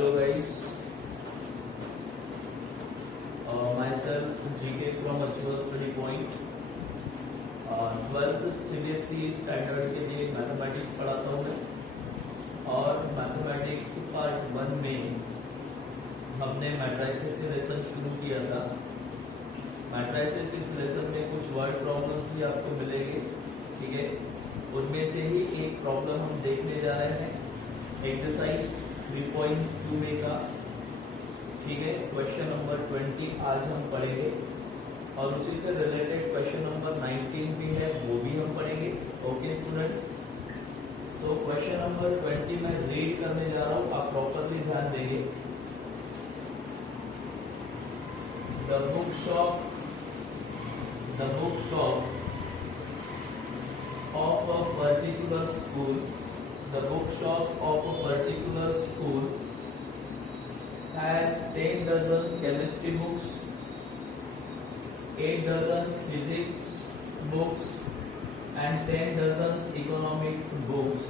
Hello guys, myself GK from Virtual Study Point. 12th CBSE standard के लिए mathematics पढ़ाता हूँ मैं और मैथमेटिक्स पार्ट 1 में हमने मैट्रिसेस से लेसन शुरू किया था। मैट्रिसेस इस लेसन में कुछ वर्ड प्रॉब्लम्स भी आपको मिलेंगे, ठीक है। उनमें से ही एक प्रॉब्लम हम देखने जा रहे हैं, एक्सरसाइज 3.2 का, ठीक है। क्वेश्चन नंबर 20 आज हम पढ़ेंगे और उसी से रिलेटेड क्वेश्चन नंबर 19 भी है, वो भी हम पढ़ेंगे। Okay students, so question number 20 मैं रीड करने जा रहा हूँ, आप प्रॉपरली ध्यान देंगे। The book shop of a particular school, the bookshop of a particular school has 10 dozens chemistry books, 8 dozens physics books and 10 dozens economics books.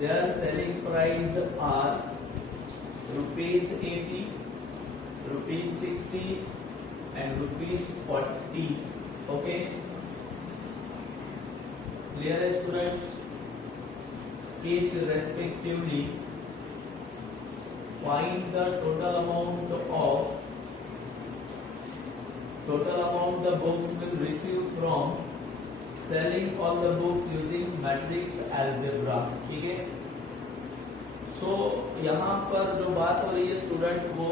Their selling price are rupees 80, rupees 60 and rupees 40. Okay, clear students? Each respectively find the total amount the books will receive from selling all the books using matrix algebra. ठीक है। सो यहाँ पर जो बात हो रही है student, वो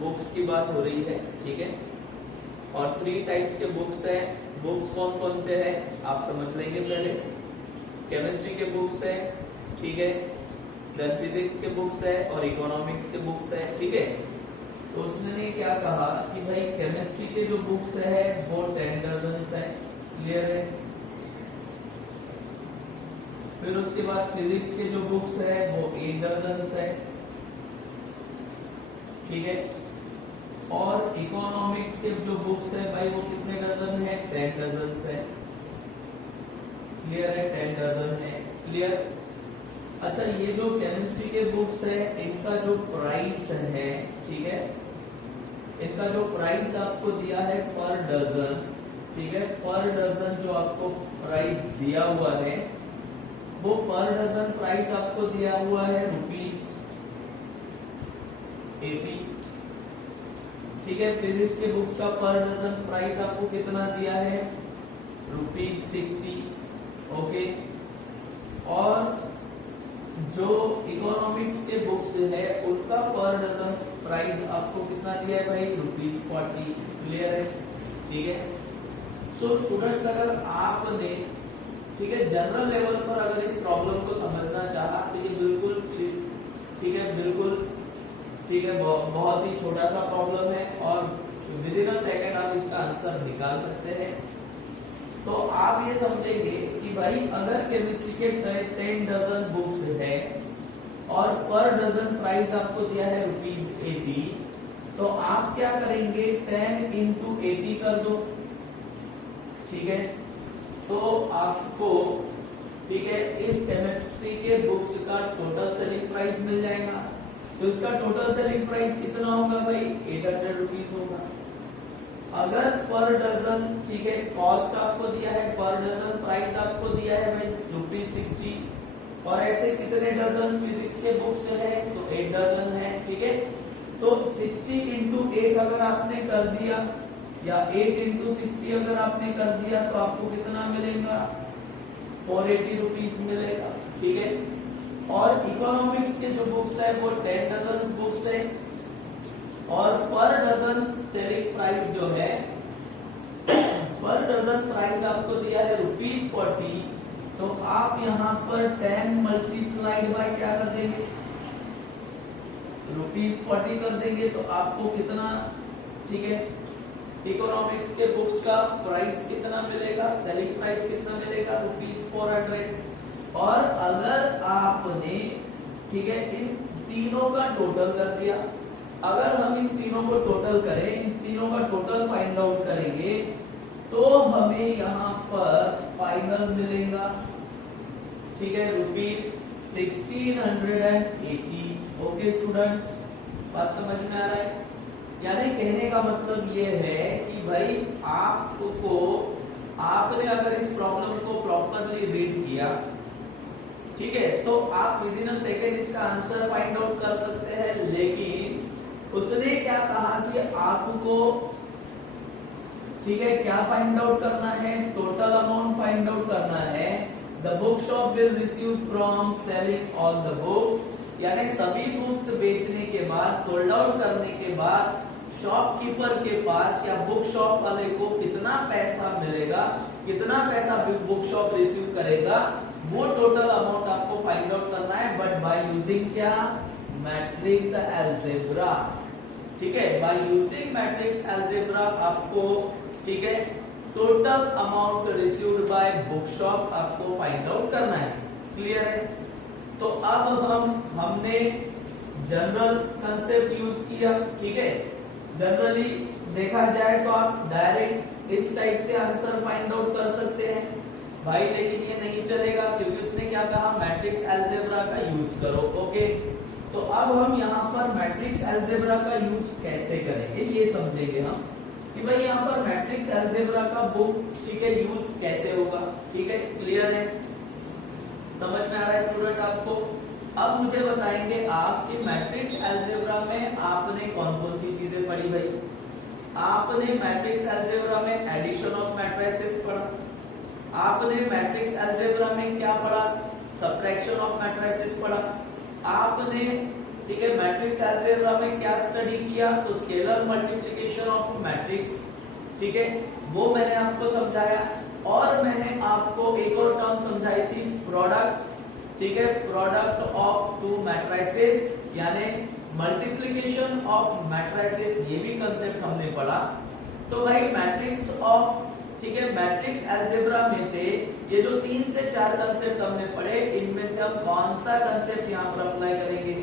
बुक्स की बात हो रही है, ठीक है। और 3 टाइप्स के बुक्स है। बुक्स कौन कौन से है आप समझ लेंगे। पहले केमिस्ट्री के बुक्स है, ठीक है, देन फिजिक्स के बुक्स है और इकोनॉमिक्स के बुक्स है, ठीक है। तो उसने क्या कहा कि भाई केमिस्ट्री के जो बुक्स है वो 10 डजन है, क्लियर है। फिर उसके बाद फिजिक्स के जो बुक्स है वो 8 डजन है, ठीक है। और इकोनॉमिक्स के जो बुक्स है भाई वो कितने डजन है, 10 डजन है, क्लियर है, 10 डजन है, क्लियर। अच्छा, ये जो केमिस्ट्री के बुक्स है इनका जो प्राइस है, ठीक है, इनका जो प्राइस आपको दिया है पर डजन, ठीक है, पर डजन जो आपको प्राइस दिया हुआ है वो पर डजन प्राइस आपको दिया हुआ है रुपीज 80, ठीक है। फिजिक्स के बुक्स का पर डजन प्राइस आपको कितना दिया है, रुपीज 60, ओके। और जो इकोनॉमिक्स के बुक्स है उनका पर डजन प्राइस आपको कितना दिया है भाई, रुपीज 40, क्लियर है, ठीक है। सो स्टूडेंट्स, अगर आपने, ठीक है, जनरल लेवल पर अगर इस प्रॉब्लम को समझना चाहा तो ये बिल्कुल ठीक है, बिल्कुल ठीक है, बहुत ही छोटा सा प्रॉब्लम है और विद इन अ सेकेंड आप इसका आंसर निकाल सकते हैं। तो आप ये समझेंगे कि भाई अगर केमिस्ट्री के 10 डजन बुक्स है और पर डजन प्राइस आपको दिया है रुपीज 80, तो आप क्या करेंगे, 10 into 80 कर दो, ठीक है। तो आपको, ठीक है, इस केमिस्ट्री के बुक्स का टोटल सेलिंग प्राइस मिल जाएगा। तो इसका टोटल सेलिंग प्राइस कितना होगा भाई, 800 रुपीज होगा। अगर पर डजन, ठीक है, कॉस्ट आपको दिया है, पर डजन प्राइस आपको दिया है भाई रुपीज 60 और ऐसे कितने डजन फिजिक्स के बुक्स है, तो 8 डजन है, ठीक है। तो 60 into 8 अगर आपने कर दिया या 8 into 60 अगर आपने कर दिया तो आपको कितना मिलेगा, 480 रुपीज मिलेगा, ठीक है। और इकोनॉमिक्स के जो बुक्स है वो 10 डजन बुक्स है और पर डजन सेलिंग प्राइस जो है, पर डजन प्राइस आपको दिया है रुपीज 40। तो आप यहाँ पर 10 मल्टीप्लाइड बाय क्या कर देंगे, रुपीज 40 कर देंगे। तो आपको कितना, ठीक है, इकोनॉमिक्स के बुक्स का प्राइस कितना मिलेगा, सेलिंग प्राइस कितना मिलेगा, रुपीज 400। और अगर आपने, ठीक है, इन तीनों का टोटल कर दिया, अगर हम इन तीनों को टोटल करें, इन तीनों का टोटल फाइंड आउट करेंगे तो हमें यहाँ पर फाइनल मिलेगा, ठीक है, रुपीज 1680। ओके स्टूडेंट्स, बात समझ में आ रहा है? यानी कहने का मतलब ये है कि भाई आपने अगर इस प्रॉब्लम को प्रॉपरली रीड किया, ठीक है, तो आप विद इन अ सेकेंड इसका आंसर फाइंड आउट कर सकते हैं। लेकिन उसने क्या कहा कि आपको, ठीक है, क्या फाइंड आउट करना है? टोटल अमाउंट फाइंड आउट करना है। The book shop will receive from selling all the books, यानी सभी बुक्स बेचने के बाद, सोल्ड आउट करने के बाद शॉपकीपर के पास या बुक शॉप वाले को कितना पैसा मिलेगा, कितना पैसा बुक शॉप रिसीव करेगा, वो टोटल अमाउंट आपको फाइंड आउट करना है। बट बाय यूजिंग क्या? Matrix algebra. ठीक है, बाय यूजिंग मैट्रिक्स अलजेब्रा आपको, ठीक है, total amount received by book shop आपको फाइंड आउट करना है। क्लियर है? तो अब हमने जनरल कंसेप्ट यूज किया, ठीक है। जनरली देखा जाए तो आप डायरेक्ट इस टाइप से आंसर फाइंड आउट कर सकते हैं भाई, लेकिन ये नहीं चलेगा क्योंकि उसने क्या कहा? मैट्रिक्स अलजेब्रा का यूज करो। ओके, तो अब हम यहाँ पर मैट्रिक्स अलजेब्रा का यूज कैसे करेंगे ये समझेंगे हम, कि भाई यहाँ पर मैट्रिक्स अलजेब्रा का बुक, ठीक है, यूज कैसे होगा। ठीक है, क्लियर है? समझ में आ रहा है स्टूडेंट आपको? अब मुझे बताएंगे आप कि मैट्रिक्स अलजेब्रा में आपने कौन कौन सी चीजें पढ़ी भाई? आपने मैट्रिक्स अलजेब्रा में एडिशन ऑफ मैट्रिसेस पढ़ा, आपने मैट्रिक्स अलजेब्रा में क्या पढ़ा? सबट्रैक्शन ऑफ मैट्रिसेस पढ़ा, आपने, ठीक है, मैट्रिक्स अलजेब्रा में क्या स्टडी किया? तो स्केलर मल्टीप्लिकेशन ऑफ मैट्रिक्स, ठीक है, वो मैंने आपको समझाया। और मैंने आपको एक और टर्म समझाई थी, प्रोडक्ट, ठीक है, प्रोडक्ट ऑफ टू मैट्रिसेस, यानी मल्टीप्लिकेशन ऑफ मैट्रिसेस, ये भी कंसेप्ट हमने पढ़ा। तो भाई मैट्रिक्स ऑफ, ठीक है, मैट्रिक्स अलजेब्रा में से ये जो 3 से 4 कंसेप्ट हमने पढ़े, इनमें से हम कौन सा कंसेप्ट यहाँ पर अप्लाई करेंगे?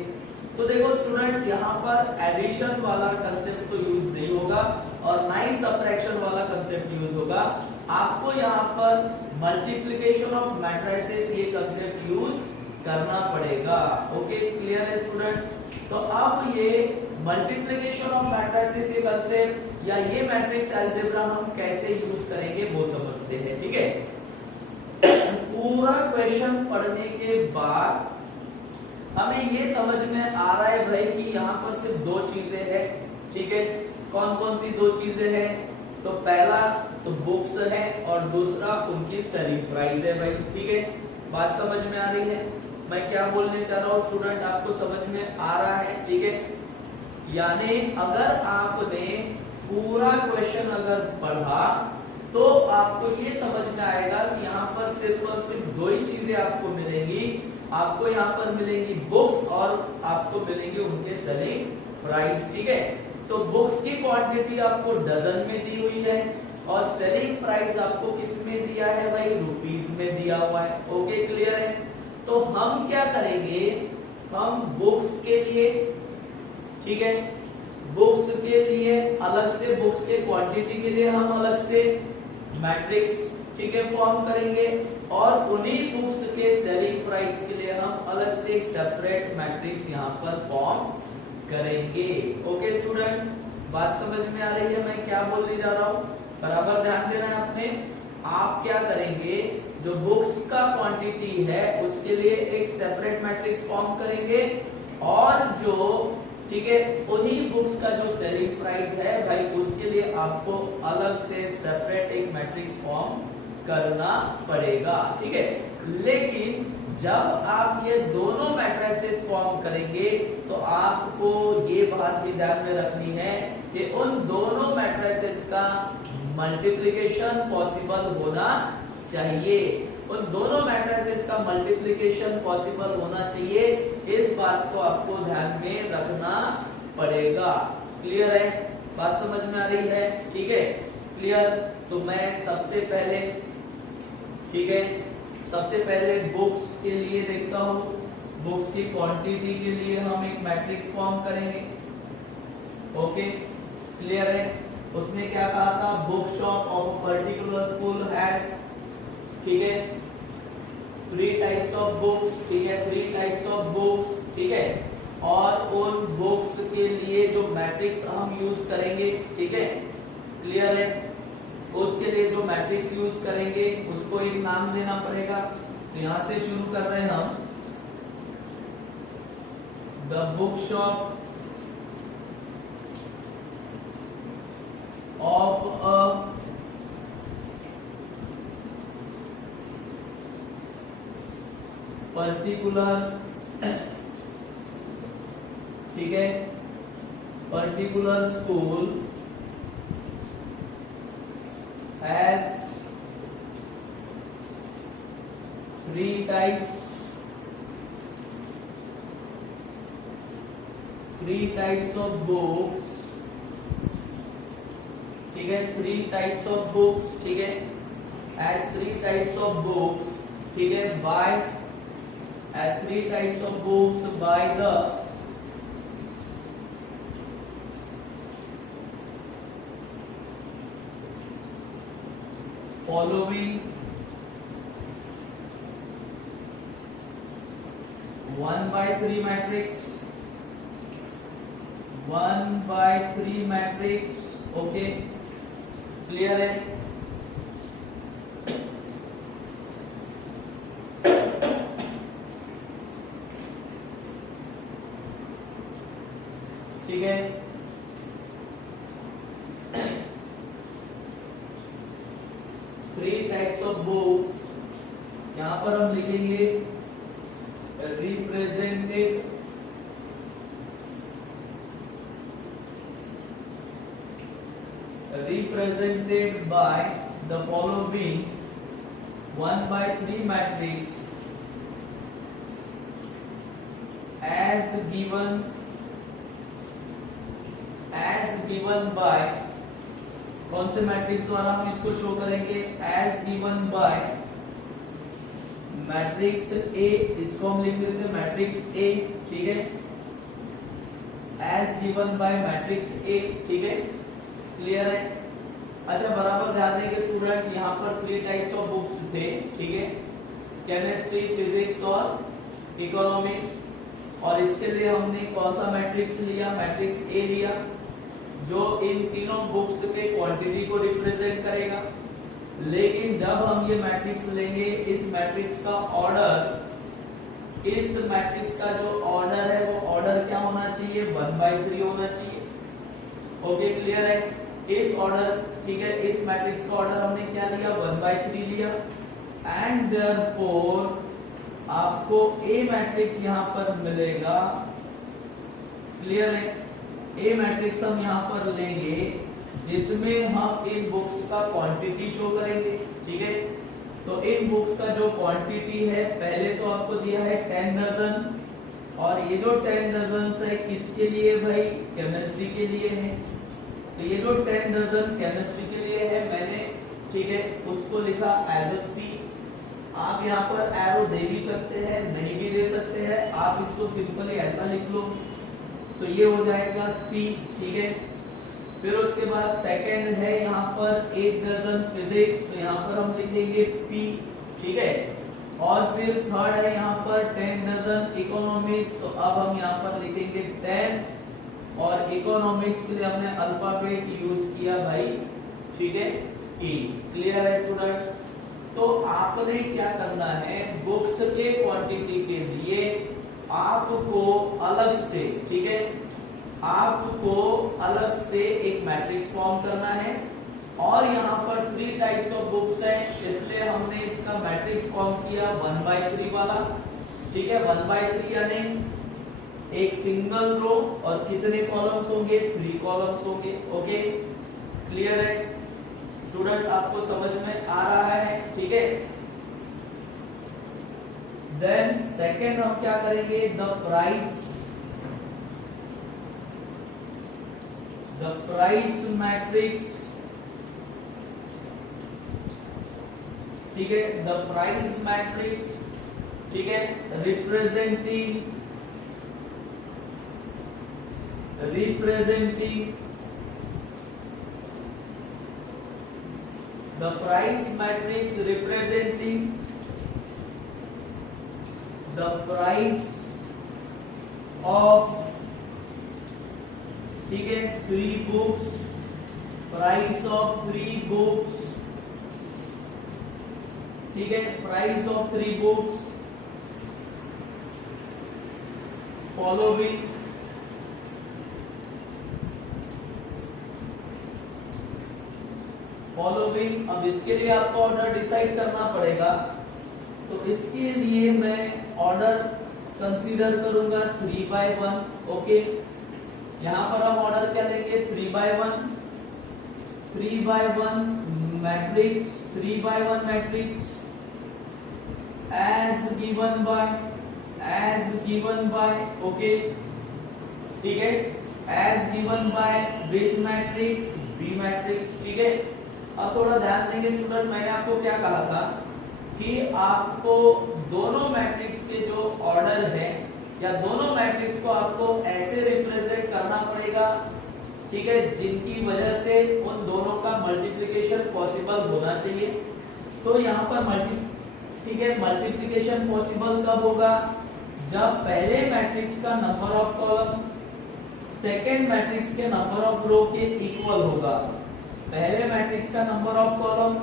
तो देखो स्टूडेंट, यहाँ पर एडिशन वाला कंसेप्ट तो यूज नहीं होगा और ना ही सबट्रैक्शन वाला कंसेप्ट यूज होगा। आपको यहाँ पर मल्टीप्लिकेशन ऑफ मैट्रिसेस ये कंसेप्ट यूज करना पड़ेगा। ओके, क्लियर है स्टूडेंट्स? तो अब ये मल्टीप्लिकेशन ऑफ मैट्रिसेस ये कंसेप्ट या ये मैट्रिक्स अलजेब्रा हम कैसे यूज करेंगे वो समझते हैं। ठीक है, पूरा क्वेश्चन पढ़ने के बाद हमें ये समझ में आ रहा है भाई कि यहाँ पर सिर्फ 2 चीजें हैं। ठीक है, कौन कौन सी 2 चीजें हैं? तो पहला तो बुक्स है और दूसरा उनकी सेलिंग प्राइस है भाई। ठीक है, बात समझ में आ रही है? मैं क्या बोलने चाह रहा हूँ स्टूडेंट, आपको समझ में आ रहा है? ठीक है, यानी अगर आपने पूरा क्वेश्चन अगर पढ़ा तो आपको ये समझ में आएगा कि यहाँ पर सिर्फ और सिर्फ 2 ही चीजें आपको मिलेंगी। आपको यहाँ पर मिलेंगी बुक्स और आपको मिलेंगे उनके सेलिंग प्राइस। ठीक है, तो बुक्स की क्वांटिटी आपको डजन में दी हुई है और सेलिंग प्राइस आपको किस में दिया है भाई? रुपीस में दिया हुआ है। ओके, क्लियर है? तो हम क्या करेंगे, हम बुक्स के लिए, ठीक है, बुक्स के लिए अलग से, बुक्स के क्वांटिटी के लिए हम अलग से मैट्रिक्स, ठीक है, फॉर्म करेंगे और उन्हीं बुक्स के सेलिंग प्राइस के लिए हम अलग से एक सेपरेट मैट्रिक्स यहाँ पर फॉर्म करेंगे। ओके स्टूडेंट, बात समझ में आ रही है मैं क्या बोलने जा रहा हूँ? बराबर ध्यान देना है आपने। आप क्या करेंगे, जो बुक्स का क्वांटिटी है उसके लिए एक सेपरेट मैट्रिक्स फॉर्म करेंगे और जो, ठीक है, उन्हीं बुक्स का जो सेलिंग प्राइस है भाई उसके लिए आपको अलग से सेपरेट एक मैट्रिक्स फॉर्म करना पड़ेगा। ठीक है, लेकिन जब आप ये दोनों मैट्रिसेस फॉर्म करेंगे तो आपको ये बात भी ध्यान में रखनी है कि उन दोनों मैट्रिसेस का मल्टीप्लिकेशन पॉसिबल होना चाहिए। उन दोनों मैट्रिसेस का मल्टीप्लिकेशन पॉसिबल होना चाहिए, इस बात को आपको ध्यान में रखना पड़ेगा। क्लियर है? बात समझ में आ रही है? ठीक है, क्लियर? तो मैं सबसे पहले, ठीक है, सबसे पहले बुक्स के लिए देखता हूं। बुक्स की क्वांटिटी के लिए हम एक मैट्रिक्स फॉर्म करेंगे। ओके, क्लियर है? उसने क्या कहा था? Book shop of particular school has, ठीक है, 3 टाइप्स ऑफ बुक्स, ठीक है, 3 टाइप्स ऑफ बुक्स, ठीक है, और उन बुक्स के लिए जो मैट्रिक्स हम यूज करेंगे, ठीक है, क्लियर है, उसके लिए जो मैट्रिक्स यूज करेंगे उसको एक नाम देना पड़ेगा। तो यहां से शुरू कर रहे हैं हम, the book shop of a particular, ठीक है, particular school has 3 types of books, ठीक है, 3 types of books, ठीक है, has 3 types of books, ठीक है, has 3 types of books by the following 1/3 matrix, 1/3 matrix, okay, clear है। ठीक है, थ्री टाइप्स ऑफ बुक्स, यहां पर हम लिखेंगे represented by the following 1/3 matrix as given by, कौन से मैट्रिक्स द्वारा हम इसको शो करेंगे, as given by matrix A, इसको हम लिख देते हैं मैट्रिक्स ए, ठीक है, as given by matrix A, ठीक है, क्लियर है। अच्छा, बराबर ध्यान देंगे स्टूडेंट, यहाँ पर 3 टाइप्स ऑफ बुक्स थे, ठीक है, केमिस्ट्री, फिजिक्स और इकोनॉमिक्स, और इसके लिए हमने कौन सा मैट्रिक्स लिया, मैट्रिक्स ए लिया, जो इन तीनों बुक्स के क्वांटिटी को रिप्रेजेंट करेगा। लेकिन जब हम ये मैट्रिक्स लेंगे, इस मैट्रिक्स का ऑर्डर, इस मैट्रिक्स का जो ऑर्डर है वो ऑर्डर क्या होना चाहिए, 1/3 होना चाहिए, ओके, क्लियर है। इस ऑर्डर, ठीक है, इस मैट्रिक्स का ऑर्डर हमने क्या लिया, 1/3 लिया, एंड देयरफॉर आपको ए मैट्रिक्स यहां पर मिलेगा, क्लियर है। ए मैट्रिक्स हम यहां पर लेंगे जिसमें हम इन बुक्स का क्वांटिटी शो करेंगे, ठीक है। तो इन बुक्स का जो क्वांटिटी है, पहले तो आपको दिया है 10 डजन, और ये जो 10 डजन है किसके लिए भाई, केमिस्ट्री के लिए है। तो ये जो 10 डजन केमिस्ट्री के लिए है मैंने, ठीक है, उसको लिखा एज अ सी। आप यहाँ पर एरो दे भी सकते हैं, नहीं भी दे सकते हैं, आप इसको सिंपली ऐसा लिख लो, तो ये हो जाएगा सी, ठीक है। फिर उसके बाद सेकंड है यहाँ पर 8 डजन फिजिक्स, तो यहाँ पर हम लिखेंगे पी, ठीक है। और फिर थर्ड है यहाँ पर 10 डजन इकोनॉमिक्स, तो अब हम यहाँ पर लिखेंगे 10, और इकोनॉमिक्स के लिए हमने अल्फाबेट यूज किया भाई, ठीक है, ई, क्लियर है स्टूडेंट्स। तो आपने क्या करना है, बुक्स के क्वांटिटी के लिए आपको अलग से, ठीक है, आपको अलग से एक मैट्रिक्स फॉर्म करना है, और यहाँ पर 3 टाइप्स ऑफ बुक्स हैं, इसलिए हमने इसका मैट्रिक्स फॉर्म किया 1/3 वाला, ठीक है, 1/3 यानी एक सिंगल रो, और कितने कॉलम्स होंगे, 3 कॉलम्स होंगे, ओके, क्लियर है स्टूडेंट, आपको समझ में आ रहा है, ठीक है। देन सेकेंड हम क्या करेंगे, द प्राइस मैट्रिक्स, ठीक है, द प्राइस मैट्रिक्स, ठीक है, representing the price matrix representing the price of, ठीक है, 3 बुक्स, प्राइस ऑफ 3 बुक्स, ठीक है, प्राइस ऑफ 3 बुक्स फॉलोइंग, अब इसके लिए आपको ऑर्डर डिसाइड करना पड़ेगा। तो इसके लिए मैं ऑर्डर कंसीडर करूंगा 3/1। ओके, यहां पर हम ऑर्डर क्या लेंगे, 3/1 matrix, 3/1 matrix as given by, okay, ठीक है, as given by which matrix, B matrix, ठीक है। अब थोड़ा ध्यान देंगे स्टूडेंट, मैंने आपको क्या कहा था कि आपको दोनों मैट्रिक्स के जो ऑर्डर है या दोनों मैट्रिक्स को आपको ऐसे रिप्रेजेंट करना पड़ेगा, ठीक है, जिनकी वजह से उन दोनों का मल्टीप्लिकेशन पॉसिबल होना चाहिए। तो यहाँ पर ठीक है, मल्टीप्लिकेशन पॉसिबल कब होगा, जब पहले मैट्रिक्स का number of column second matrix के नंबर ऑफ रो के इक्वल होगा। पहले मैट्रिक्स का number of column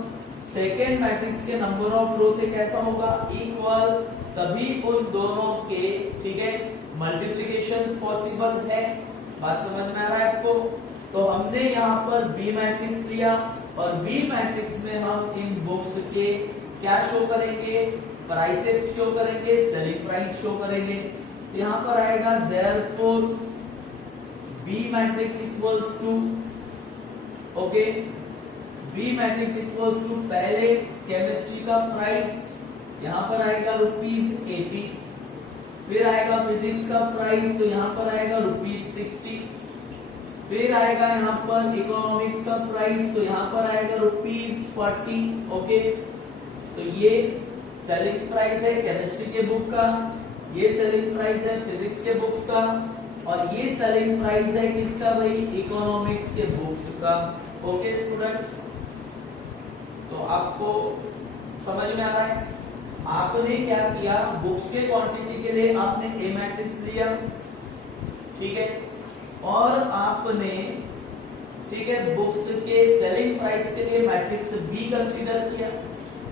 second matrix के नंबर ऑफ रो से कैसा होगा, इक्वल, तभी उन दोनों के, ठीक है, मल्टीप्लिकेशन पॉसिबल है। बात समझ में आ रहा है आपको? तो हमने यहाँ पर बी मैट्रिक्स लिया और बी मैट्रिक्स में हम इन बुक्स के क्या शो करेंगे, प्राइसेस शो करेंगे, सेलिंग प्राइस शो करेंगे। तो यहाँ पर आएगा therefore B matrix equals to, okay, B matrix equals to पहले केमिस्ट्री का प्राइस, यहाँ पर आएगा ₹80, फिर आएगा फिजिक्स का प्राइस, तो यहाँ पर आएगा ₹60, फिर आएगा यहाँ पर इकोनॉमिक्स का प्राइस, तो यहाँ पर आएगा ₹40, ओके। तो ये सेलिंग प्राइस है केमिस्ट्री के बुक का, ये सेलिंग प्राइस है फिजिक्स के बुक्स का, और ये सेलिंग प्राइस है किसका भाई, इकोनॉमिक्स के बुक्स का। ओके स्टूडेंट्स, तो आपको समझ में आ रहा है? आपने क्या किया, बुक्स के क्वांटिटी के लिए आपने ए मैट्रिक्स लिया, ठीक है, और आपने, ठीक है, बुक्स के सेलिंग प्राइस के लिए मैट्रिक्स बी कंसीडर किया।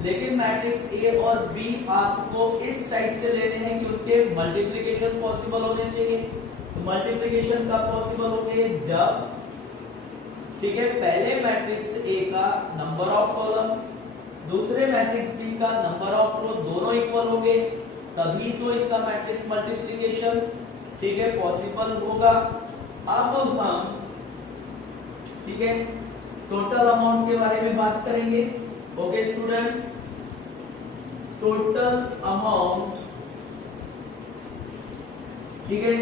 लेकिन मैट्रिक्स ए और बी आपको इस टाइप से लेने हैं कि उनके मल्टीप्लिकेशन पॉसिबल होने चाहिए। तो मल्टीप्लिकेशन कब पॉसिबल होंगे, जब, ठीक है, पहले मैट्रिक्स ए का नंबर ऑफ कॉलम दूसरे मैट्रिक्स बी का नंबर ऑफ रो दोनों इक्वल होंगे, तभी तो इनका मैट्रिक्स मल्टीप्लिकेशन, ठीक है, पॉसिबल होगा। अब हम, ठीक है, टोटल अमाउंट के बारे में बात करेंगे। ओके स्टूडेंट्स, टोटल अमाउंट, ठीक है,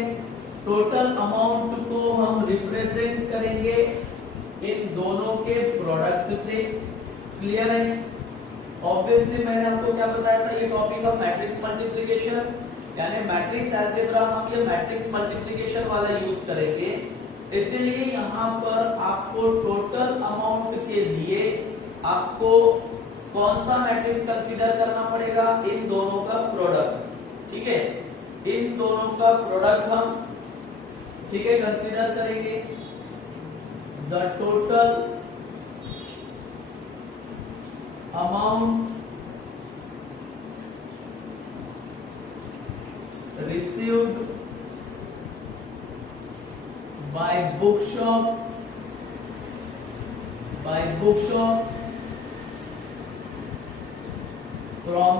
टोटल अमाउंट को हम रिप्रेजेंट करेंगे इन दोनों के प्रोडक्ट से। क्लियर है? ऑब्वियसली मैंने आपको क्या बताया था, ये टॉपिक ऑफ मैट्रिक्स मल्टीप्लिकेशन, यानी मैट्रिक्स अलजेब्रा हम ये मैट्रिक्स मल्टीप्लिकेशन वाला यूज करेंगे। इसलिए यहाँ पर आपको टोटल अमाउंट के लिए आपको कौन सा मैट्रिक्स कंसीडर करना पड़ेगा, इन दोनों का प्रोडक्ट, ठीक है, इन दोनों का प्रोडक्ट हम, ठीक है, कंसीडर करेंगे। The total amount received by bookshop from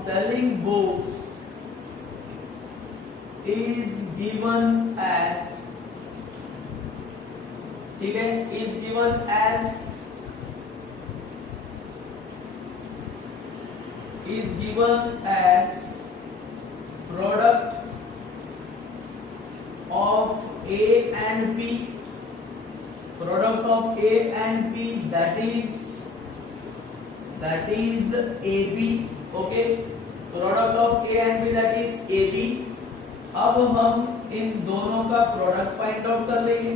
selling books is given as, ठीक है, is given as product of A and B, product of A and B, that is AB, okay, product of A and B, that is AB। अब हम इन दोनों का product find out कर लेंगे।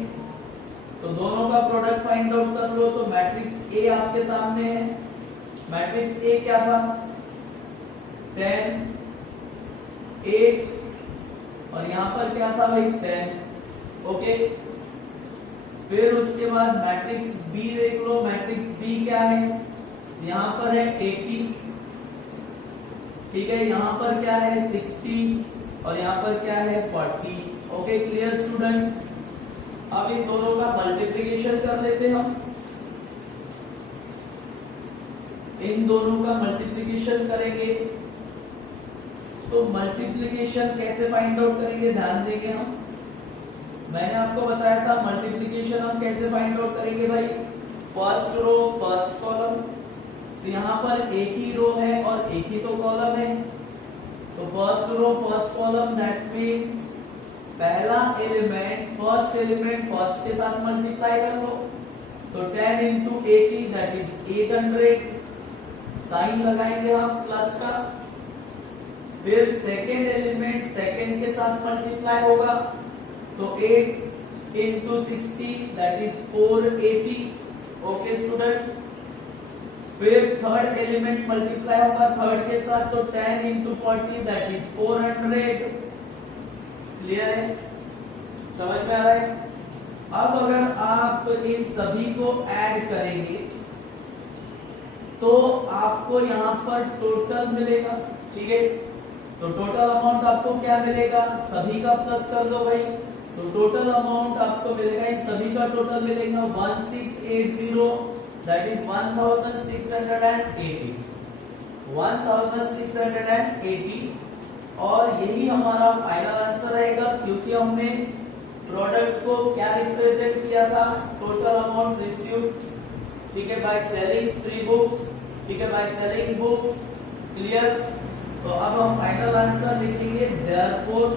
तो दोनों का प्रोडक्ट फाइंड आउट कर लो, तो मैट्रिक्स ए आपके सामने है, मैट्रिक्स ए क्या था 10 8 और यहां पर क्या था भाई 10 ओके। फिर उसके बाद मैट्रिक्स बी देख लो, मैट्रिक्स बी क्या है यहां पर है 80 ठीक है, यहां पर क्या है 60 और यहां पर क्या है 40 ओके क्लियर स्टूडेंट। अब इन दोनों का मल्टीप्लिकेशन कर लेते हैं हम, इन दोनों का मल्टीप्लिकेशन करेंगे तो मल्टीप्लिकेशन कैसे फाइंड आउट करेंगे ध्यान देंगे हम। मैंने आपको बताया था मल्टीप्लिकेशन हम कैसे फाइंड आउट करेंगे भाई, फर्स्ट रो फर्स्ट कॉलम, तो यहाँ पर एक ही रो है और एक ही तो कॉलम है, तो first row first column that means पहला एलिमेंट फर्स्ट के साथ मल्टीप्लाई कर लो, तो 10 into 80 दैट इज 800, साइन लगाएंगे हम प्लस का। फिर सेकेंड एलिमेंट सेकेंड के साथ मल्टीप्लाई होगा, तो 8 into 60 that is 480 okay student. फिर थर्ड एलिमेंट मल्टीप्लाई होगा थर्ड के साथ, तो 10 into 40 दैट इज 400 क्लियर है, समझ में आ रहा है। अब अगर आप इन सभी को ऐड करेंगे तो आपको यहां पर टोटल मिलेगा ठीक है, तो टोटल अमाउंट आपको क्या मिलेगा, सभी का प्लस कर दो भाई, तो टोटल अमाउंट आपको मिलेगा इन सभी का टोटल मिलेगा 1680 दैट इज 1680 और यही हमारा फाइनल आंसर रहेगा, क्योंकि हमने प्रोडक्ट को क्या रिप्रेजेंट किया था, टोटल अमाउंट रिसीव्ड ठीक है बाय सेलिंग 3 बुक्स ठीक है, बाय सेलिंग बुक्स क्लियर। तो अब हम फाइनल आंसर लिखेंगे देयरफॉर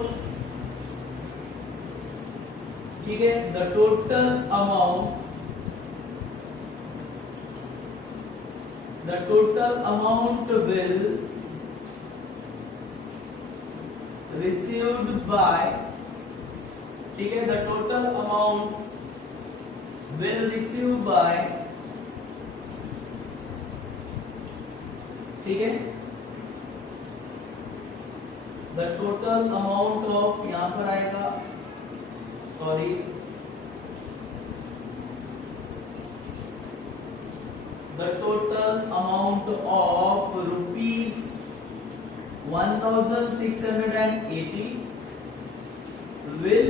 ठीक है the total amount will received by ठीक है, the total amount will receive by ठीक है, the total amount of यहां पर आएगा sorry the total amount of rupees 1680 will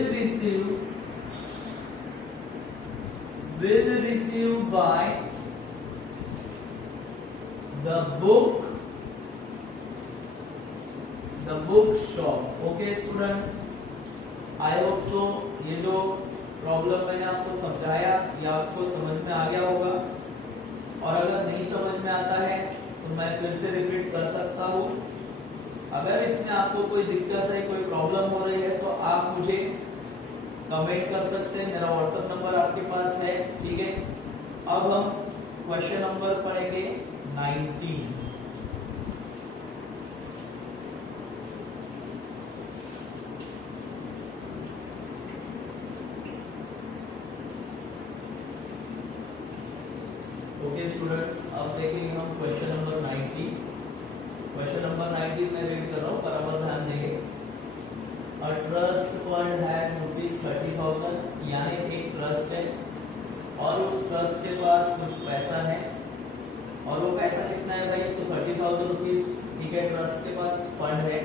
receive by the book shop okay students. I hope so ये जो problem मैंने आपको समझाया ये आपको समझ में आ गया होगा, और अगर नहीं समझ में आता है तो मैं फिर से रिपीट कर सकता हूँ। अगर इसमें आपको कोई दिक्कत है कोई प्रॉब्लम हो रही है तो आप मुझे कमेंट कर सकते हैं, मेरा व्हाट्सएप नंबर आपके पास है ठीक है। अब हम क्वेश्चन नंबर पढ़ेंगे 19। ओके स्टूडेंट्स, अब देखेंगे हम क्वेश्चन नंबर 19। क्वेश्चन नंबर 19 में रीड कर रहा हूँ, बराबर ध्यान देंगे। अ ट्रस्ट फंड हैज ₹30,000 यानी एक ट्रस्ट है और उस ट्रस्ट के पास कुछ पैसा है, और वो पैसा कितना है भाई, तो ₹30,000 ठीक है, ट्रस्ट के पास फंड है।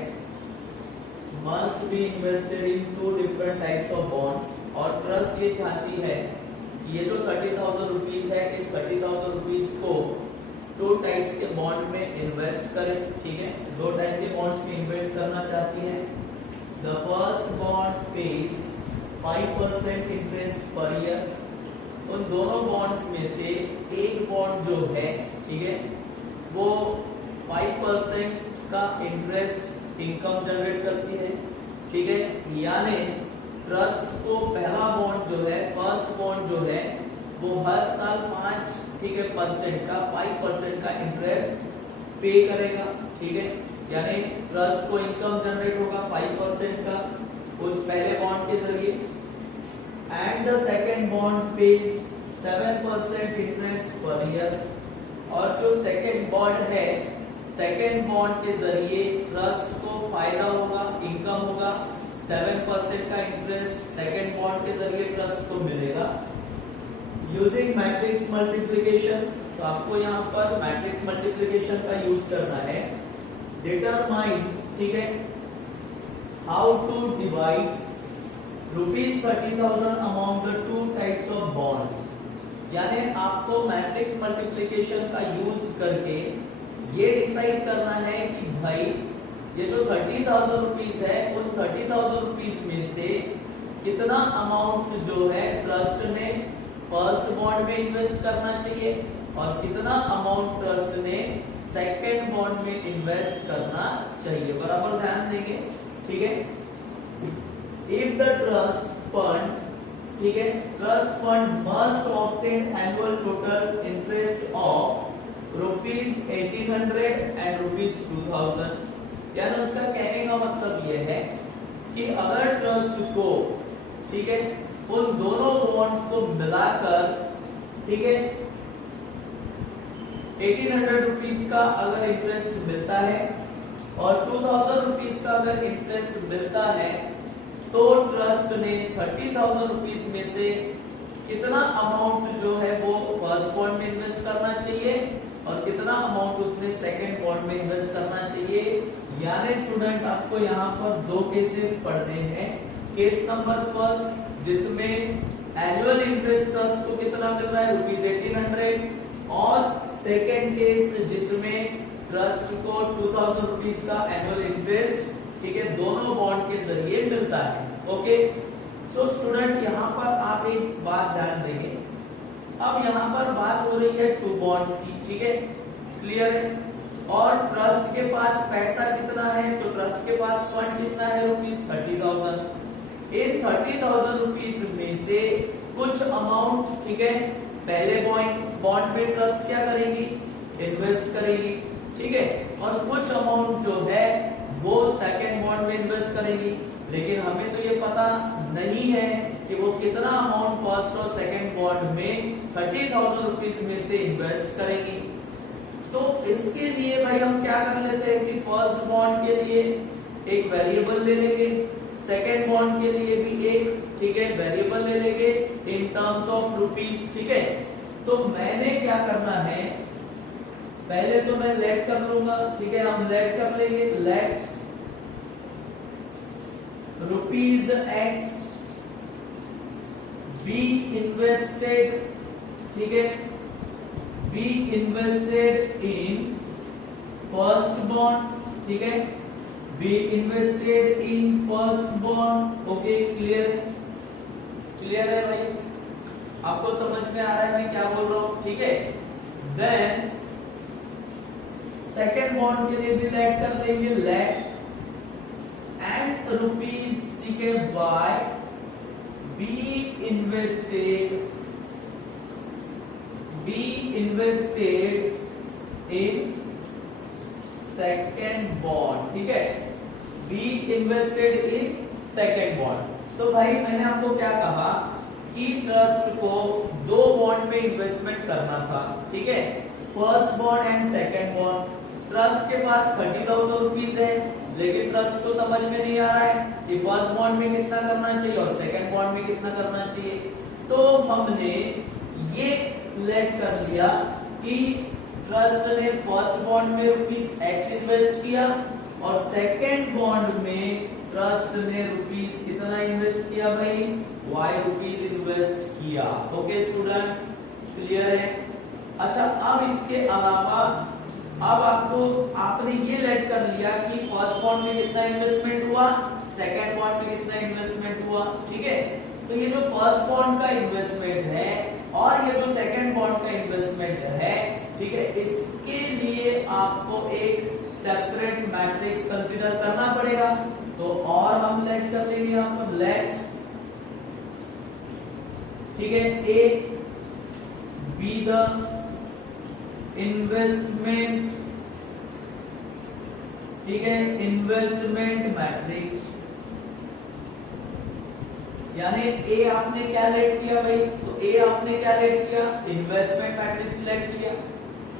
Must be invested in 2 different types of bonds, और ट्रस्ट ये चाहती है ये जो ₹30,000 है इस ₹30,000 को 2 टाइप्स के बॉन्ड में इन्वेस्ट करें ठीक है, 2 टाइप के बॉन्ड्स में इन्वेस्ट करना चाहती है। The first bond page 5% interest per year, उन दोनों बॉन्ड्स में से एक बॉन्ड जो है ठीक है वो 5% का इंटरेस्ट इनकम जनरेट करती है ठीक है, यानी ट्रस्ट को पहला बॉन्ड जो है फर्स्ट बॉन्ड जो है वो हर साल 5% का इंटरेस्ट पे करेगा ठीक है, यानी ट्रस्ट को इनकम जनरेट होगा 5% का उस पहले बॉन्ड के जरिए। And the second bond page 7% interest per year, और जो सेकेंड बॉन्ड है, सेकेंड बॉन्ड के जरिए ट्रस्ट को फायदा होगा, इनकम होगा, 7% का इंटरेस्ट सेकेंड बॉन्ड के जरिए ट्रस्ट को मिलेगा। यूजिंग मैट्रिक्स मल्टीप्लिकेशन, तो आपको यहाँ पर मैट्रिक्स मल्टीप्लिकेशन का यूज करना है। डिटरमाइन, ठीक है, how to divide ₹30,000 among the two types of bonds. यानी आपको मैट्रिक्स मल्टीप्लिकेशन का यूज करके ये डिसाइड करना है कि भाई ये जो 30,000 रुपीज है, उन 30,000 रुपीज में से कितना अमाउंट जो है ट्रस्ट ने फर्स्ट बॉन्ड में इन्वेस्ट करना चाहिए और कितना अमाउंट ट्रस्ट ने सेकेंड बॉन्ड में इन्वेस्ट करना चाहिए। बराबर ध्यान देंगे, ठीक है। इफ द ट्रस्ट फंड, ठीक है, trust fund must obtain annual total interest of ₹1,800 and ₹2,000। यानी उसका कहने का मतलब यह है कि अगर ट्रस्ट को, ठीक है, उन दोनों बॉन्ड्स को मिलाकर, ठीक है, 1,800 रुपीज का अगर इंटरेस्ट मिलता है और 2,000 रुपीज का अगर इंटरेस्ट मिलता है, तो ट्रस्ट ने 30,000 रुपीज में से कितना अमाउंट जो है वो फर्स्ट बॉन्ड में इन्वेस्ट करना चाहिए और कितना अमाउंट उसने सेकंड बॉन्ड में इन्वेस्ट करना चाहिए। यानी स्टूडेंट आपको यहाँ पर दो केसेस पढ़ने हैं। केस नंबर फर्स्ट, जिसमें एनुअल इंटरेस्ट ट्रस्ट को कितना मिल रहा है, ₹1,800, और सेकेंड केस जिसमें ट्रस्ट को 2,000 रुपीज का एनुअल इंटरेस्ट, ठीक है, दोनों बॉन्ड के जरिए मिलता है। ओके, सो स्टूडेंट यहाँ पर आप एक बात ध्यान देंगे। अब यहाँ पर बात हो रही है टू बॉन्ड्स की, ठीक है, क्लियर है। और ट्रस्ट के पास पैसा कितना है, तो ट्रस्ट के पास फंड कितना है, ₹30,000। इन 30,000 रुपीज में से कुछ अमाउंट, ठीक है, पहले बॉन्ड में ट्रस्ट क्या करेगी, इन्वेस्ट करेगी, ठीक है, और कुछ अमाउंट जो है वो सेकेंड बॉन्ड में इन्वेस्ट करेगी। लेकिन हमें तो ये पता नहीं है कि वो कितना अमाउंट फर्स्ट और सेकेंड बॉन्ड में 30,000 रुपीज में से इन्वेस्ट करेंगी। तो इसके लिए भाई हम क्या कर लेते हैं कि फर्स्ट बॉन्ड के लिए एक वेरिएबल ले लेंगे, सेकेंड बॉन्ड के लिए भी एक, ठीक है, वेरिएबल ले लेंगे इन टर्म्स ऑफ रुपीज, ठीक है। तो मैंने क्या करना है, पहले तो मैं लेट कर लूंगा, ठीक है, हम लेट कर लेंगे। लेट ₹X बी इन्वेस्टेड, ठीक है, B invested in first bond, ठीक है, B invested in first bond. Okay, clear है भाई, आपको समझ में आ रहा है मैं क्या बोल रहा हूं, ठीक है। देन सेकेंड बॉन्ड के लिए भी लेट कर लेंगे, लेट एंड रुपीज, ठीक है, by B invested in second bond, ठीक है, B invested in second bond. तो भाई मैंने आपको क्या कहा कि ट्रस्ट को दो बॉन्ड में इन्वेस्टमेंट करना था, ठीक है, first bond and second bond. Trust के पास 30,000 रुपीज है, लेकिन ट्रस्ट को समझ में नहीं आ रहा है कि फर्स्ट बॉन्ड में कितना करना चाहिए और सेकेंड बॉन्ड में कितना करना चाहिए। तो हमने ये लेट कर लिया कि ट्रस्ट ने फर्स्ट बॉन्ड में ₹X इन्वेस्ट किया और सेकेंड बॉन्ड में ट्रस्ट ने रुपीस कितना इन्वेस्ट किया भाई, Y रुपीस इन्वेस्ट किया। ओके स्टूडेंट, क्लियर है। अच्छा, अब इसके अलावा अब आपने ये लेट कर लिया कि फर्स्ट बॉन्ड में कितना इन्वेस्टमेंट हुआ, सेकेंड बॉन्ड में कितना इन्वेस्टमेंट हुआ, ठीक है। तो ये जो फर्स्ट बॉन्ड का इन्वेस्टमेंट है और ये जो सेकेंड बॉन्ड का इन्वेस्टमेंट है, ठीक है, इसके लिए आपको एक सेपरेट मैट्रिक्स कंसीडर करना पड़ेगा। तो और हम लेट कर लेंगे यहाँ पर, लेट, ठीक है, ए बी द इन्वेस्टमेंट, ठीक है, इन्वेस्टमेंट मैट्रिक्स। यानी ए आपने क्या लेट किया भाई, तो ए आपने क्या लेट किया, इन्वेस्टमेंट मैट्रिक्स लेट किया।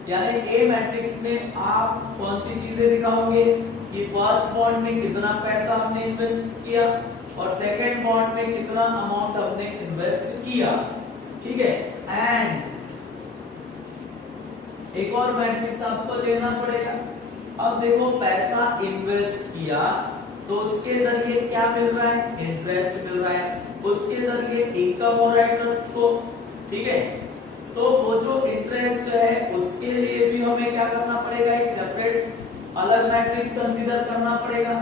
यानी ए मैट्रिक्स में आप कौन सी चीजें दिखाओगे कि फर्स्ट बॉन्ड में कितना पैसा हमने इन्वेस्ट किया और सेकंड बॉन्ड में कितना अमाउंट हमने इन्वेस्ट किया, ठीक है। एंड एक और मैट्रिक्स आपको लेना पड़ेगा। अब देखो पैसा इन्वेस्ट किया तो उसके जरिए क्या मिल रहा है, इंटरेस्ट मिल रहा है, उसके जरिए इनकम हो रहा है ट्रस्ट को, ठीक है। तो वो जो इंटरेस्ट है उसके लिए भी हमें क्या करना पड़ेगा, एक सेपरेट अलग मैट्रिक्स कंसीडर करना पड़ेगा।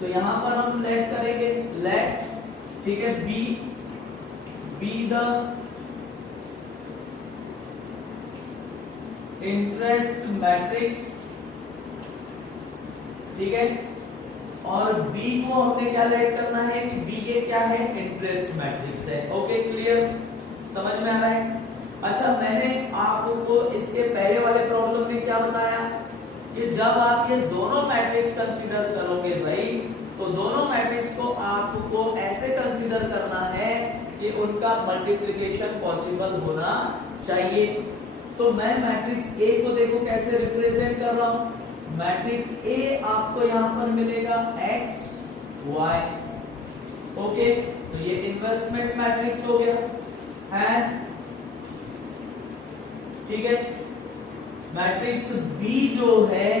तो यहां पर हम लेट करेंगे, लेट, ठीक है, बी द इंटरेस्ट मैट्रिक्स, ठीक है। और बी को हमने क्या लेट करना है कि बी ये क्या है, इंटरेस्ट मैट्रिक्स है। ओके, क्लियर, समझ में आ रहा है। अच्छा, मैंने आपको इसके पहले वाले प्रॉब्लम में क्या बताया कि जब आप ये दोनों मैट्रिक्स कंसीडर करोगे भाई, तो दोनों मैट्रिक्स को आपको ऐसे कंसीडर करना है कि उनका मल्टीप्लिकेशन पॉसिबल होना चाहिए। तो मैं मैट्रिक्स ए को देखो कैसे रिप्रेजेंट कर रहा हूं। मैट्रिक्स ए आपको यहां पर मिलेगा x y, ओके। तो ये इन्वेस्टमेंट मैट्रिक्स हो गया है, ठीक है। मैट्रिक्स बी जो है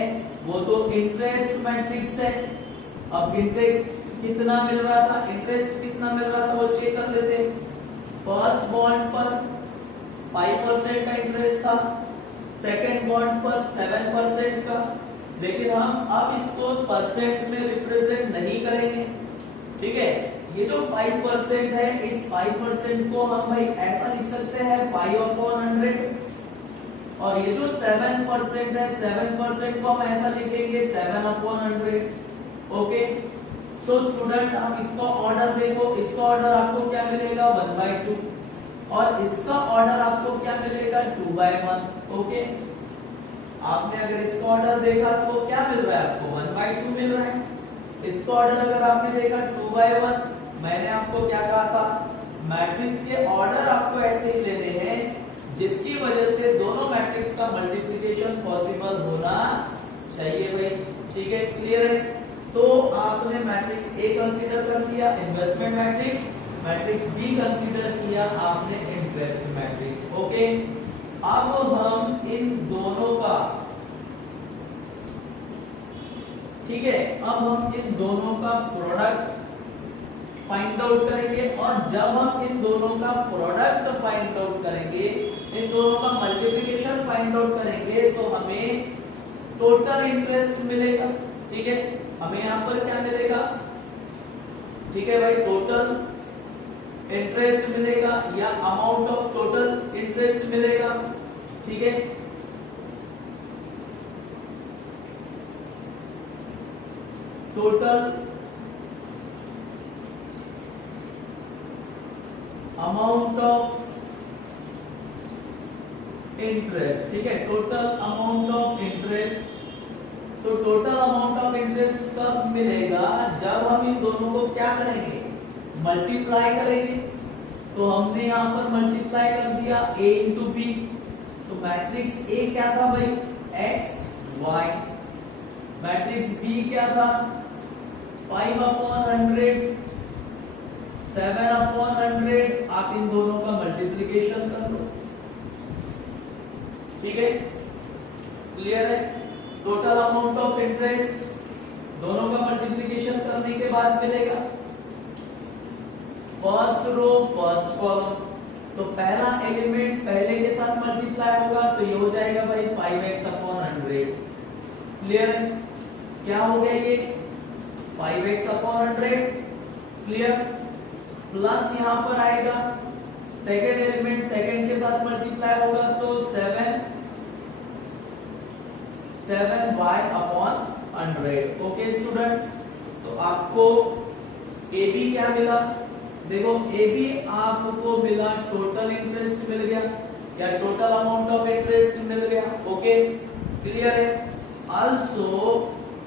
वो तो इंटरेस्ट मैट्रिक्स है। अब इंटरेस्ट कितना मिल रहा था, इंटरेस्ट कितना मिल रहा था वो चेक कर लेते। फर्स्ट बॉन्ड पर 5% का इंटरेस्ट था, सेकंड बॉन्ड पर 7% का। लेकिन हम अब इसको परसेंट में रिप्रेजेंट नहीं करेंगे, ठीक है। ये जो 5% है, इस 5% को हम भाई ऐसा लिख सकते हैं 5/100, और ये जो 7% है, 7% को हम ऐसा लिखेंगे 7/100, ओके। सो स्टूडेंट, आप इसका ऑर्डर देखो, इसका ऑर्डर आपको क्या मिलेगा 1/2, और इसका ऑर्डर आपको क्या मिलेगा 2/1, ओके। आपने अगर इसका ऑर्डर देखा तो क्या मिल रहा है आपको 1/2 मिल रहा है। इसका ऑर्डर अगर आपने देखा 2/1, मैंने आपको क्या कहा था, मैट्रिक्स के ऑर्डर आपको ऐसे ही लेने हैं जिसकी वजह से दोनों मैट्रिक्स का मल्टीप्लिकेशन पॉसिबल होना चाहिए भाई, ठीक है, क्लियर है। तो आपने मैट्रिक्स ए कंसीडर कर लिया, investment matrix, matrix B consider किया आपने इंटरेस्ट मैट्रिक्स, ओके। अब हम इन दोनों का, ठीक है, अब हम इन दोनों का प्रोडक्ट फाइंड आउट करेंगे, और जब हम इन दोनों का प्रोडक्ट फाइंड आउट करेंगे, इन दोनों का मल्टीप्लिकेशन फाइंड आउट करेंगे, तो हमें टोटल इंटरेस्ट मिलेगा, ठीक है। हमें यहां पर क्या मिलेगा, ठीक है भाई, टोटल इंटरेस्ट मिलेगा या अमाउंट ऑफ टोटल इंटरेस्ट मिलेगा, ठीक है। टोटल अमाउंट ऑफ इंटरेस्ट, ठीक है, टोटल अमाउंट ऑफ इंटरेस्ट। तो टोटल अमाउंट ऑफ इंटरेस्ट कब मिलेगा, जब हम इन दोनों को क्या करेंगे, मल्टीप्लाई करेंगे। तो हमने यहां पर मल्टीप्लाई कर दिया a इंटू बी, तो मैट्रिक्स A क्या था भाई x y, मैट्रिक्स B क्या था 5/100, 7/100। आप इन दोनों का मल्टीप्लिकेशन कर लो, ठीक है, क्लियर है। टोटल अमाउंट ऑफ इंटरेस्ट दोनों का मल्टीप्लिकेशन करने के बाद मिलेगा फर्स्ट रो फर्स्ट कॉलम। तो पहला एलिमेंट पहले के साथ मल्टीप्लाई होगा, तो ये हो जाएगा भाई 5x/100, क्लियर है। क्या हो गया ये 5x/100, क्लियर। प्लस यहां पर आएगा सेकेंड एलिमेंट सेकेंड के साथ मल्टीप्लाई होगा, तो 7y/100, ओके स्टूडेंट। तो आपको ए बी क्या मिला, देखो ए बी आपको मिला टोटल इंटरेस्ट मिल गया या टोटल अमाउंट ऑफ इंटरेस्ट मिल गया, ओके, क्लियर है। आल्सो,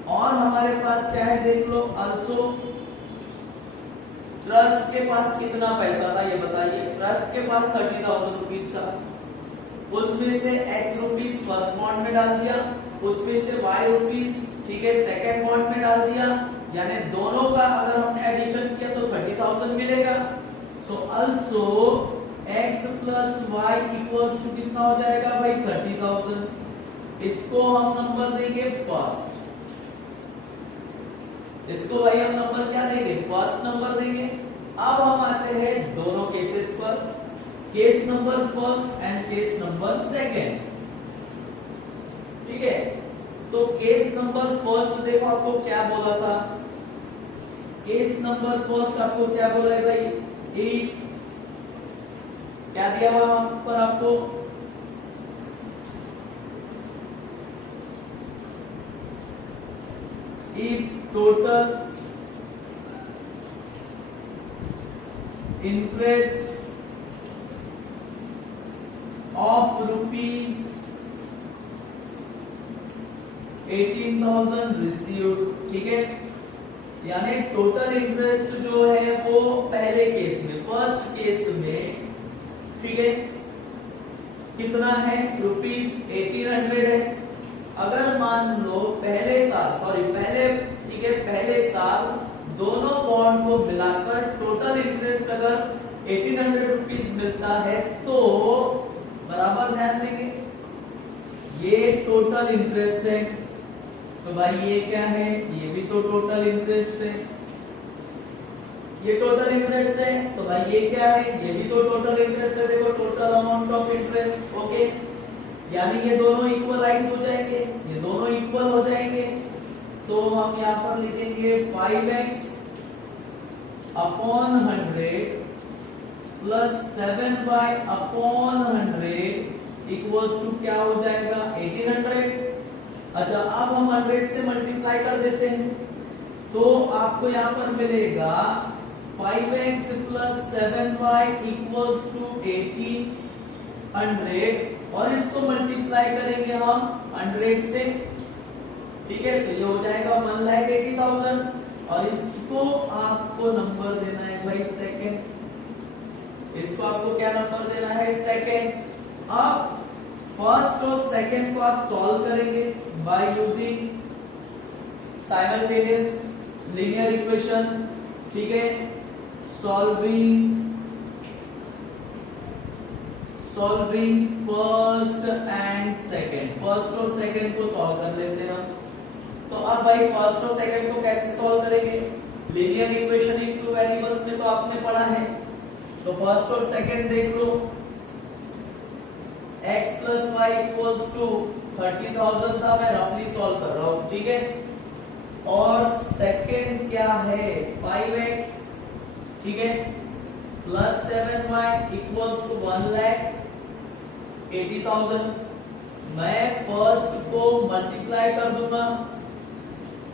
और हमारे पास क्या है देख लो, आल्सो ट्रस्ट के पास कितना पैसा था ये बताइए। ट्रस्ट के पास 30,000 रुपीज था, उसमें से x रुपीस फर्स्ट बॉन्ड में डाल दिया, उसमें से y रुपीस ठीक है सेकेंड बॉन्ड में डाल दिया, यानी दोनों का अगर हमने एडिशन किया तो 30,000 मिलेगा। So also x plus Y equals to कितना हो जाएगा भाई 30,000। इसको हम नंबर देंगे फर्स्ट, इसको भाई हम नंबर क्या देंगे फर्स्ट नंबर देंगे। अब हम आते हैं दोनों केसेस पर, case number first and case number second. ठीक है, तो केस नंबर फर्स्ट देखो आपको क्या बोला था, केस नंबर फर्स्ट आपको क्या बोला है भाई, इफ क्या दिया हुआ वहां पर आपको, if total interest of rupees 18,000 received. ठीक है, यानी टोटल इंटरेस्ट जो है वो पहले केस में फर्स्ट केस में ठीक है कितना है रुपीज 1800 है। अगर मान लो पहले साल दोनों बॉन्ड को मिलाकर टोटल इंटरेस्ट अगर 1800 रुपीज मिलता है तो बराबर ध्यान देंगे ये टोटल इंटरेस्ट है, तो भाई ये क्या है, ये भी तो टोटल इंटरेस्ट है, ये टोटल इंटरेस्ट है, तो भाई ये क्या है, ये भी तो टोटल इंटरेस्ट है। देखो total amount of interest, okay, यानी ये दोनों इक्वलाइज हो जाएंगे, ये दोनों इक्वल हो जाएंगे। तो हम यहाँ पर लिखेंगे 5x upon 100 plus 7y upon 100 equals to क्या हो जाएगा 1800। अच्छा, अब हम 100 से मल्टीप्लाई कर देते हैं तो आपको यहाँ पर मिलेगा 5x plus 7y equals to 1800 और इसको मल्टीप्लाई करेंगे हम 100 से। ठीक है, तो ये हो जाएगा 1,80,000 और इसको आपको नंबर देना है भाई सेकेंड, इसको आपको क्या नंबर देना है सेकेंड। अब फर्स्ट और सेकेंड को आप सॉल्व करेंगे by using simultaneous linear equation. ठीक है, solving first and second, first और सेकेंड को सॉल्व कर लेते हैं हम। तो अब भाई फर्स्ट और सेकेंड को कैसे सॉल्व करेंगे, linear equation in two variables में तो आपने पढ़ा है, तो फर्स्ट और सेकेंड देख लो, x plus Y equals to 30,000 था, मैं रफली सॉल्व कर रहा हूं। ठीक है, और सेकेंड क्या है 5x, ठीक है, प्लस 7y इक्वल्स टू 1,80,000। मैं फर्स्ट को मल्टीप्लाई कर दूंगा,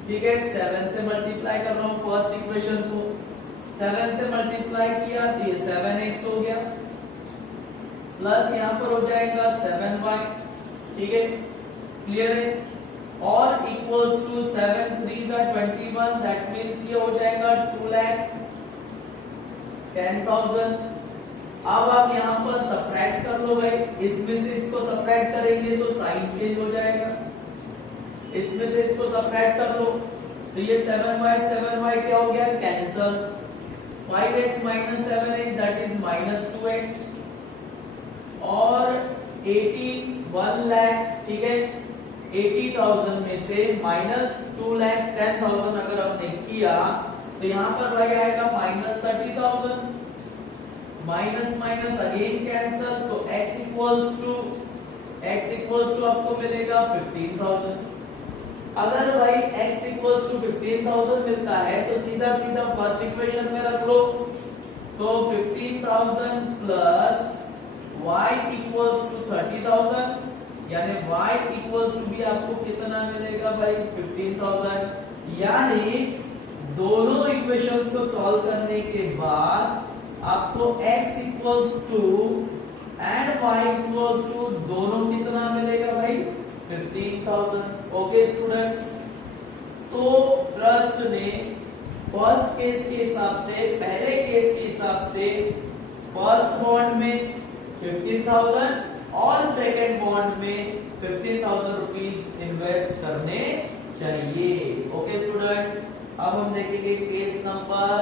ठीक है, 7 से मल्टीप्लाई कर रहा हूं फर्स्ट इक्वेशन को, 7 से मल्टीप्लाई किया तो ये 7x हो गया, प्लस यहां पर हो जाएगा 7y। ठीक है, क्लियर है, और इक्वल्स टू 7 3 21, दैट मींस ये हो जाएगा 2,10,000। अब आप यहां पर सब्ट्रैक्ट कर लो भाई, इसमें से इसको सब्ट्रैक्ट करेंगे तो साइन चेंज हो जाएगा, इसमें से इसको सब्ट्रैक्ट कर लो तो ये 7y क्या हो गया cancel, 5x minus 7x that is minus 2x, और 1 लाख, ठीक है, 80,000 में से माइनस 2,10,000 अगर आपने किया तो यहाँ पर भाई आएगा minus 30,000, minus minus again cancel, तो x इक्वल्स टू आपको मिलेगा 15,000। अगर भाई x इक्वल्स टू 15,000 मिलता है तो सीधा सीधा फर्स्ट इक्वेशन में रख लो, तो 15,000 प्लस y इक्वल्स टू 30,000, यानी y इक्वल्स टू भी आपको कितना मिलेगा भाई 15,000। यानी दोनों इक्वेशंस को सॉल्व करने के बाद आपको x equals to and y equals to दोनों कितना मिलेगा भाई 15,000। ओके स्टूडेंट्स, तो ट्रस्ट ने फर्स्ट केस के हिसाब से, पहले केस के हिसाब से फर्स्ट बॉन्ड में 15,000 और सेकेंड बॉन्ड में 15,000 रुपीज इन्वेस्ट करने चाहिए। ओके स्टूडेंट, अब हम देखेंगे केस नंबर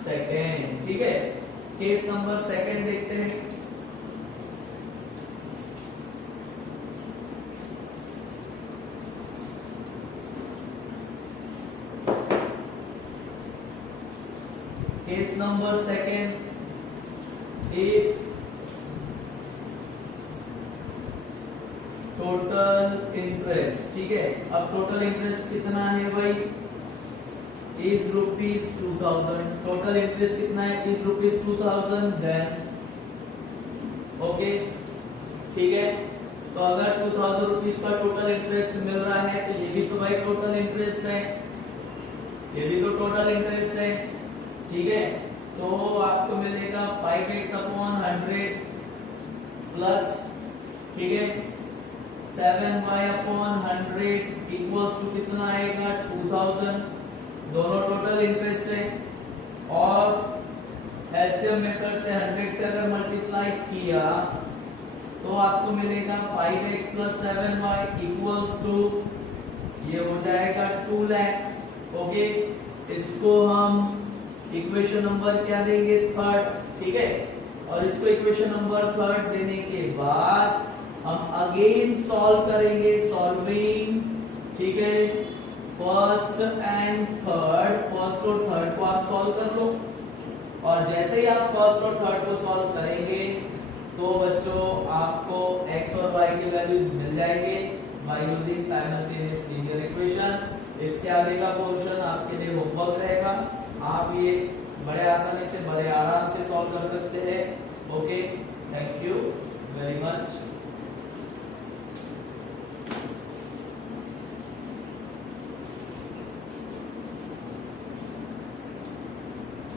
सेकेंड। ठीक है, केस नंबर सेकेंड देखते हैं। Case number second, if total interest, ठीक है, अब टोटल इंटरेस्ट कितना है भाई, इज ₹2000। टोटल इंटरेस्ट कितना है, इज ₹2000। देन ओके, ठीक है, तो अगर 2000 रुपीज का टोटल इंटरेस्ट मिल रहा है तो ये भी तो भाई टोटल इंटरेस्ट है, ये भी तो टोटल इंटरेस्ट है। ठीक है, तो आपको मिलेगा 5x/100 प्लस, ठीक है, 7y/100 इक्वल्स टू कितना आएगा 2000। दोनों टोटल इंटरेस्ट है और एलसीएम मेथड से 100 से अगर मल्टीप्लाई किया तो आपको मिलेगा 5x + 7y इक्वल्स टू ये हो जाएगा 2 लाख। ओके, इसको हम इक्वेशन नंबर क्या देंगे, थर्ड। ठीक है, और इसको इक्वेशन नंबर थर्ड देने के बाद हम अगेन सॉल्व करेंगे, सॉल्विंग, ठीक है, फर्स्ट एंड थर्ड, फर्स्ट और थर्ड को आप सॉल्व कर लो, और जैसे ही आप फर्स्ट और थर्ड को सॉल्व करेंगे तो बच्चों आपको x और y की वैल्यूज मिल जाएंगे by using simultaneous linear equation. इसके आगे का पोर्शन आपके लिए होमवर्क रहेगा, आप ये बड़े आसानी से, बड़े आराम से सॉल्व कर सकते हैं। Okay, thank you very much.